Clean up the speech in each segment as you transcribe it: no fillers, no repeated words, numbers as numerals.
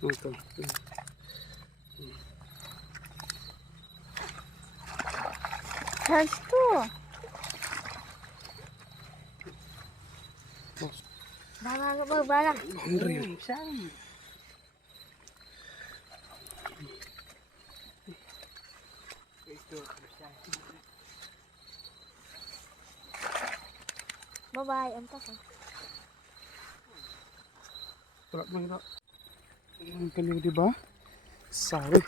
Ito. Harus tuh. Barang. Laundry. Bye-bye. Entas. Tulak mo ito. Ang kaniyo, diba? Sawi.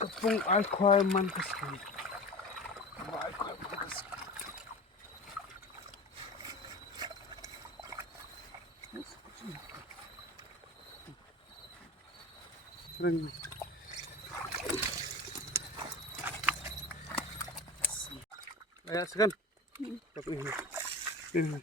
Kapung alkohol man kasi. Alkohol man kasi. Sering. Ayan, segan. Tapos ini. Ini.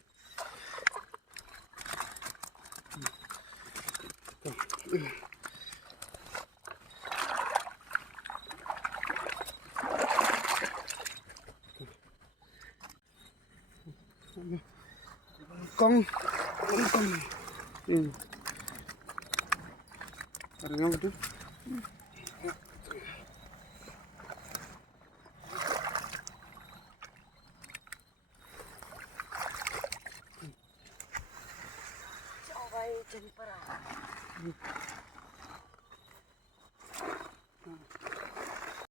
Kong. Ini. Ada yang betul? Coba jadi parah.